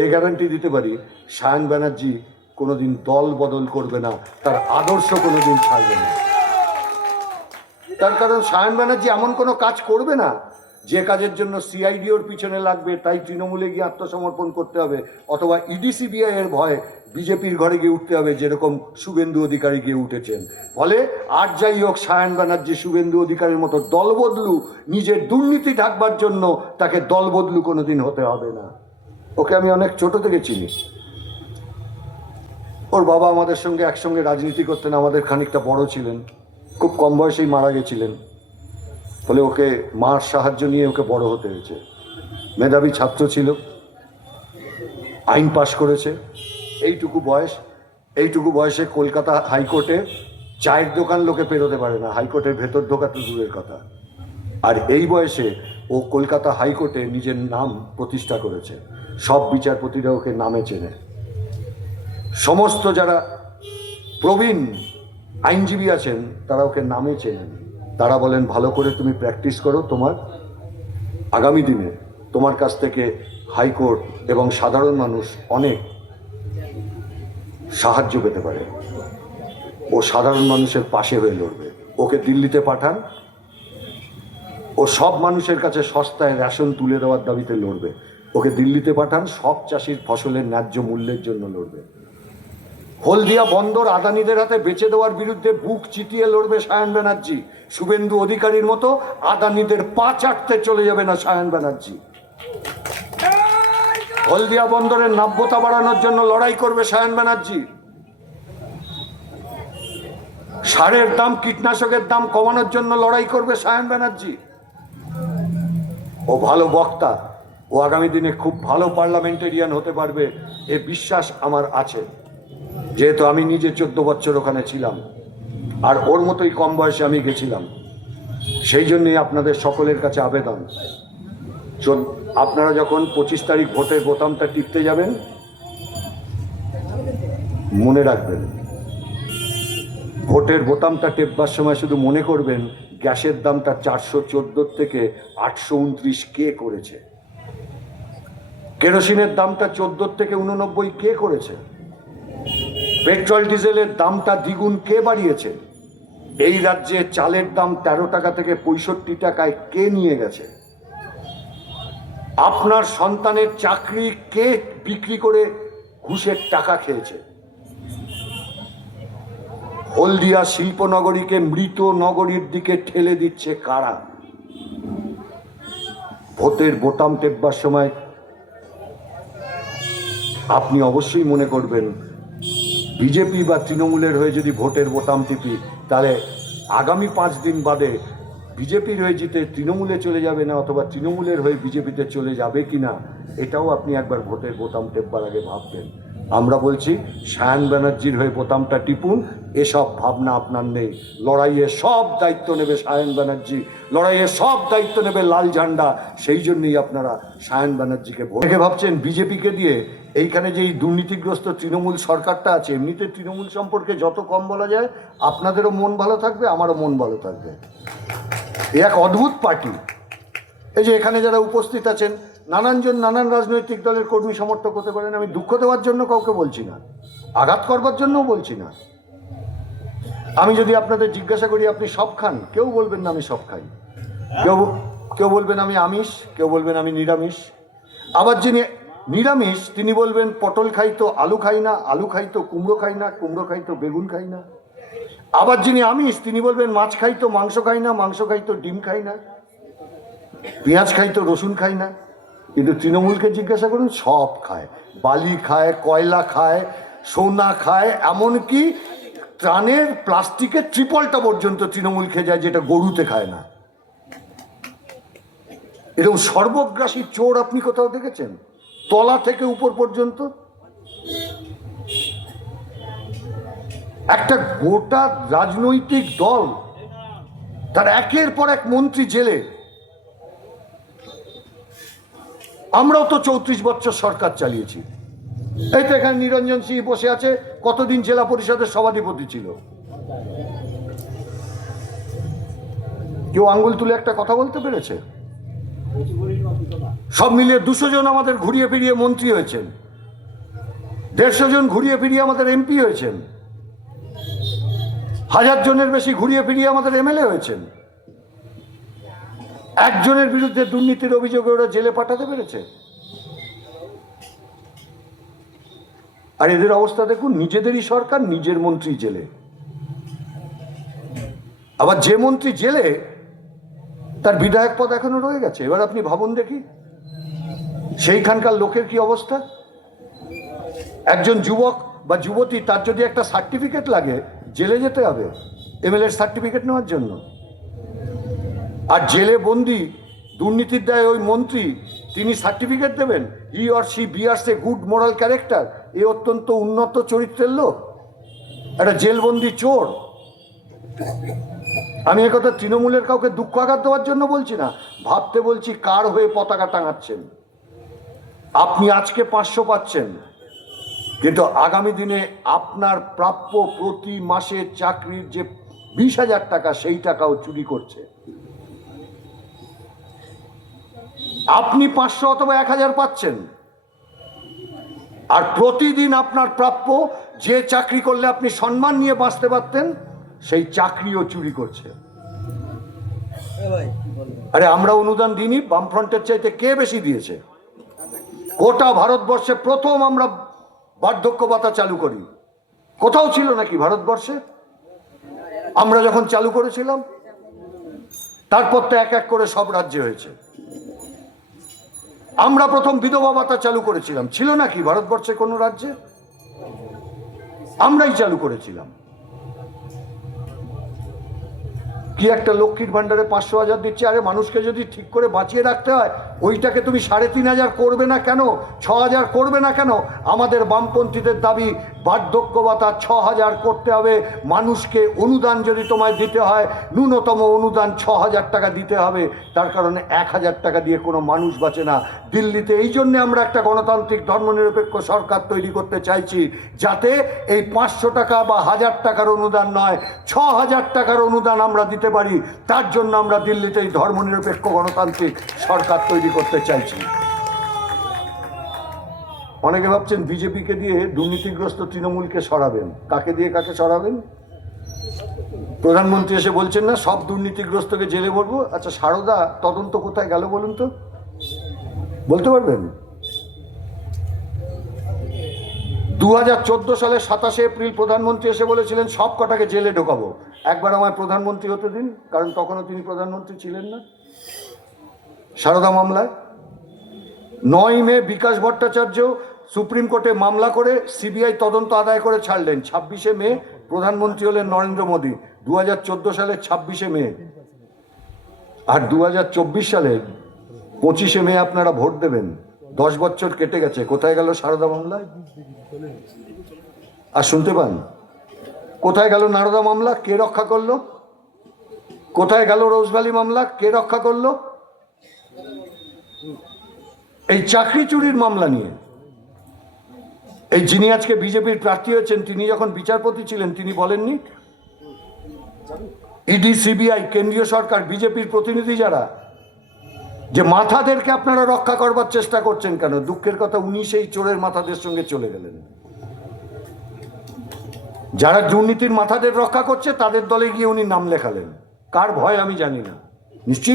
এই গ্যারান্টি দিতে পারি, সায়ন ব্যানার্জি কোনোদিন দল বদল করবে না, তার আদর্শ কোনোদিন ছাড়বে না। তার কারণ সায়ন ব্যানার্জি এমন কোনো কাজ করবে না, যে কাজের জন্য সিআইডি ওর পিছনে লাগবে, তাই তৃণমূলে গিয়ে আত্মসমর্পণ করতে হবে, অথবা ইডি সিবিআই এর ভয়ে বিজেপির ঘরে গিয়ে উঠতে হবে, যেরকম শুভেন্দু অধিকারী গিয়ে উঠেছেন। ফলে আর যাই হোক, সায়ন ব্যানার্জি শুভেন্দু অধিকারীর মতো দল বদলু নিজের দুর্নীতি ঢাকবার জন্য তাকে দল বদলু কোনোদিন হতে হবে না। ওকে আমি অনেক ছোট থেকে চিনি। ওর বাবা আমাদের সঙ্গে একসঙ্গে রাজনীতি করতেন, আমাদের খানিকটা বড় ছিলেন, খুব কম বয়সেই মারা গেছিলেন। ফলে ওকে মার সাহায্য নিয়ে ওকে বড় হতে হয়েছে। মেধাবী ছাত্র ছিল, আইন পাশ করেছে। এইটুকু বয়স, এইটুকু বয়সে কলকাতা হাইকোর্টে চায়ের দোকান লোকে পেরোতে পারে না, হাইকোর্টের ভেতর ঢোকা তো দূরের কথা। আর এই বয়সে ও কলকাতা হাইকোর্টে নিজের নাম প্রতিষ্ঠা করেছে। সব বিচারপতিরা ওকে নামে চেনে। সমস্ত যারা প্রবীণ আইনজীবী আছেন, তারা ওকে নামে চেনেন। তারা বলেন, ভালো করে তুমি প্র্যাকটিস করো তোমার আগামী দিনে। তোমার কাছ থেকে হাইকোর্ট এবং সাধারণ মানুষ অনেক সাহায্য পেতে পারে। ও সাধারণ মানুষের পাশে হয়ে লড়বে। ওকে দিল্লিতে পাঠান। ও সব মানুষের কাছে সস্তায় রেশন তুলে দেওয়ার দাবিতে লড়বে। ওকে দিল্লিতে পাঠান, সব চাষির ফসলের ন্যায্য মূল্যের জন্য লড়বে। হলদিয়া বন্দর আদানিদের হাতে বেচে দেওয়ার বিরুদ্ধে বুক চিটিয়ে লড়বে সায়ন ব্যানার্জি। শুভেন্দু অধিকারীর মতো আদানিদের পা চাটতে চলে যাবে না সায়ন ব্যানার্জি। হলদিয়া বন্দরের নাব্যতা বাড়ানোর জন্য লড়াই করবে সায়ন ব্যানার্জি। সারের দাম, কীটনাশকের দাম কমানোর জন্য লড়াই করবে সায়ন ব্যানার্জি। ও ভালো বক্তা। ও আগামী দিনে খুব ভালো পার্লামেন্টেরিয়ান হতে পারবে, এ বিশ্বাস আমার আছে। যেহেতু আমি নিজে চোদ্দ বছর ওখানে ছিলাম, আর ওর মতোই কম বয়সে আমি গেছিলাম। সেই জন্যই আপনাদের সকলের কাছে আবেদন। আপনারা যখন পঁচিশ তারিখ ভোটের বোতামটা টিপতে যাবেন, মনে রাখবেন, ভোটের বোতামটা টেপবার সময় শুধু মনে করবেন, গ্যাসের দামটা চারশো চোদ্দোর থেকে আটশো উনত্রিশ কে করেছে। কেরোসিনের দামটা চোদ্দোর থেকে উননব্বই কে করেছে? পেট্রোল ডিজেলের দামটা দ্বিগুণ কে বাড়িয়েছে? এই রাজ্যে চালের দাম তেরো টাকা থেকে পঁয়ষট্টি টাকায় কে নিয়ে গেছে? আপনার সন্তানের চাকরি কে বিক্রি করে ঘুষের টাকা খেয়েছে? হলদিয়া শিল্পনগরীকে মৃত নগরীর দিকে ঠেলে দিচ্ছে কারা? ভোটের বোতাম টেপবার সময় আপনি অবশ্যই মনে করবেন, বিজেপি বা তৃণমূলের হয়ে যদি ভোটের বোতাম টিপি, তাহলে আগামী পাঁচ দিন বাদে বিজেপির হয়ে জিতে তৃণমূলে চলে যাবে না অথবা তৃণমূলের হয়ে বিজেপিতে চলে যাবে কি না এটাও আপনি একবার ভোটের বোতাম টেপবার আগে ভাববেন। আমরা বলছি, সায়ন ব্যানার্জির হয়ে বোতামটা টিপুন, এসব ভাবনা আপনার নেই। লড়াইয়ে সব দায়িত্ব নেবে সায়ন ব্যানার্জি। লড়াইয়ে সব দায়িত্ব নেবে লাল ঝান্ডা। সেই জন্যই আপনারা সায়ন ব্যানার্জিকে ভোটে ভাবছেন, বিজেপিকে দিয়ে এইখানে যে এই দুর্নীতিগ্রস্ত তৃণমূল সরকারটা আছে, এমনিতে তৃণমূল সম্পর্কে যত কম বলা যায়, আপনাদেরও মন ভালো থাকবে, আমারও মন ভালো থাকবে। এ এক অদ্ভুত পার্টি। এই যে এখানে যারা উপস্থিত আছেন নানানজন নানান রাজনৈতিক দলের কর্মী সমর্থক হতে পারেন, আমি দুঃখ দেওয়ার জন্য কাউকে বলছি না। আঘাত করবার জন্যও বলছি না। আমি যদি আপনাদের জিজ্ঞাসা করি, আপনি সব খান, কেউ বলবেন না আমি সব খাই। কেউ কেউ বলবেন আমি আমিষ, কেউ বলবেন আমি নিরামিষ। আবার যিনি নিরামিষ, তিনি বলবেন পটল খাই তো আলু খাই না, আলু খাই তো কুমড়ো খাই না, কুমড়ো খাই তো বেগুন খাই না। আবার যিনি আমিষ, তিনি বলবেন মাছ খাই তো মাংস খাই না, মাংস খাই তো ডিম খাই না, পেঁয়াজ খাই তো রসুন খাই না। কিন্তু তৃণমূলকে জিজ্ঞাসা করুন, সব খায়। বালি খায়, কয়লা খায়, সোনা খায়, এমনকি ত্রাণের প্লাস্টিকের ট্রিপলটা পর্যন্ত তৃণমূল খেয়ে যায়, যেটা গরুতে খায় না। এরকম সর্বগ্রাসী চোর আপনি কোথাও দেখেছেন? তলা থেকে উপর পর্যন্ত? একটা গোটা রাজনৈতিক দল, তার একের পর এক মন্ত্রী জেলে আমরাও তো চৌত্রিশ বছর সরকার চালিয়েছি। এই তো এখানে নিরঞ্জন সিং বসে আছে, কতদিন জেলা পরিষদের সভাধিপতি ছিল? কেউ আঙ্গুল তুলে একটা কথা বলতে পেরেছে? সব মিলিয়ে দুশো জন আমাদের ঘুরিয়ে ফিরিয়ে মন্ত্রী হয়েছেন। দেড়শো জন ঘুরিয়ে ফিরিয়ে আমাদের এমপি হয়েছেন। হাজার জনের বেশি ঘুরিয়ে ফিরিয়ে আমাদের এমএলএ হয়েছেন। একজনের বিরুদ্ধে দুর্নীতির অভিযোগে ওরা জেলে পাঠাতে পেরেছে? আর এদের অবস্থা দেখুন, নিজেদেরই সরকার, নিজের মন্ত্রী জেলে। আবার যে মন্ত্রী জেলে, তার বিধায়ক পদ এখনও রয়ে গেছে। এবার আপনি ভাবুন দেখি, সেইখানকার লোকের কি অবস্থা? একজন যুবক বা যুবতী, তার যদি একটা সার্টিফিকেট লাগে, জেলে যেতে হবে, এমএলএর সার্টিফিকেট নেওয়ার জন্য। আর জেলে বন্দি, দুর্নীতির দায় ওই মন্ত্রী, তিনি সার্টিফিকেট দেবেন? He or she bears a good moral character, এ অত্যন্ত উন্নত চরিত্রের লোক। একটা জেলবন্দি চোর। আমি একথা তৃণমূলের কাউকে দুঃখ আঘাত দেওয়ার জন্য বলছি না, ভাবতে বলছি কার হয়ে পতাকা টাঙাচ্ছেন। আপনি আজকে পাঁচশো পাচ্ছেন। কিন্তু আগামী দিনে আপনার প্রাপ্য প্রতি মাসে চাকরির যে বিশ হাজার টাকা, সেই টাকাও চুরি করছে। আপনি পাঁচশো অথবা এক হাজার পাচ্ছেন। আর প্রতিদিন আপনার প্রাপ্য যে চাকরি করলে আপনি সম্মান নিয়ে বাঁচতে পারতেন, সেই চাকরিও চুরি করছে। আরে আমরা অনুদান দিইনি, বামফ্রন্টের চাইতে কে বেশি দিয়েছে? গোটা ভারতবর্ষে প্রথম আমরা বার্ধক্য ভাতা চালু করি। কোথাও ছিল নাকি ভারতবর্ষে? আমরা যখন চালু করেছিলাম, তারপর তো এক এক করে সব রাজ্যে হয়েছে। আমরা প্রথম বিধবা ভাতা চালু করেছিলাম। ছিল নাকি ভারতবর্ষে কোনো রাজ্যে? আমরাই চালু করেছিলাম। কি একটা লক্ষ্মীর ভান্ডারে পাঁচশো হাজার দিচ্ছে? আরে মানুষকে যদি ঠিক করে বাঁচিয়ে রাখতে হয়, ওইটাকে তুমি সাড়ে তিন হাজার করবে না কেন? ছ হাজার করবে না কেন? আমাদের বামপন্থীদের দাবি বার্ধক্য ভাতা ছ হাজার করতে হবে। মানুষকে অনুদান যদি তোমায় দিতে হয়, ন্যূনতম অনুদান ছ হাজার টাকা দিতে হবে। তার কারণে এক হাজার টাকা দিয়ে কোনো মানুষ বাঁচে না। দিল্লিতে এই জন্যে আমরা একটা গণতান্ত্রিক ধর্মনিরপেক্ষ সরকার তৈরি করতে চাইছি, যাতে এই পাঁচশো টাকা বা হাজার টাকার অনুদান নয়, ছ হাজার টাকার অনুদান আমরা দিতে পারি, তার জন্য আমরা দিল্লিতে এই ধর্মনিরপেক্ষ গণতান্ত্রিক সরকার তৈরি করতে চাইছি। অনেকে ভাবছেন বিজেপিকে দিয়ে দুর্নীতিগ্রস্ত তৃণমূলকে সরাবেন। কাকে দিয়ে কাকে সরাবেন? প্রধানমন্ত্রী এসে বলছেন না, সব দুর্নীতিগ্রস্তকে জেলে বলব আচ্ছা সারদা তদন্ত কোথায় গেল বলুন তো? বলতে পারবেন? দু হাজার চোদ্দ সালের সাতাশে এপ্রিল প্রধানমন্ত্রী এসে বলেছিলেন, সব কটাকে জেলে ঢোকাবো। একবার আমায় প্রধানমন্ত্রী হতে দিন, কারণ তখনও তিনি প্রধানমন্ত্রী ছিলেন না। সারদা মামলায়। নয় মে বিকাশ ভট্টাচার্য সুপ্রিম কোর্টে মামলা করে সিবিআই তদন্ত আদায় করে ছাড়লেন। ছাব্বিশে মে প্রধানমন্ত্রী হলেন নরেন্দ্র মোদী দু হাজার চোদ্দ সালের ছাব্বিশে মে। আর দু হাজার চব্বিশ সালে পঁচিশে মে আপনারা ভোট দেবেন। দশ বছর কেটে গেছে। কোথায় গেল সারদা মামলা? আর শুনতে পান? কোথায় গেল নারদা মামলা? কে রক্ষা করল? কোথায় গেল রোজভ্যালি মামলা? কে রক্ষা করল? এই চাকরি চুরির মামলা নিয়ে। এই যিনি আজকে বিজেপির প্রার্থী হয়েছেন, তিনি যখন বিচারপতি ছিলেন, তিনি বলেননি? ইডি, সিবিআই, কেন্দ্রীয় সরকার, বিজেপির প্রতিনিধি যারা যে মাথাদেরকে আপনারা রক্ষা করবার চেষ্টা করছেন কেন? দুঃখের কথা উনি সেই চোরের মাথাদের সঙ্গে চলে গেলেন। যারা দুর্নীতির মাথাদের রক্ষা করছে, তাদের দলে গিয়ে উনি নাম লেখালেন। কার ভয় আমি জানি না। নিশ্চয়ই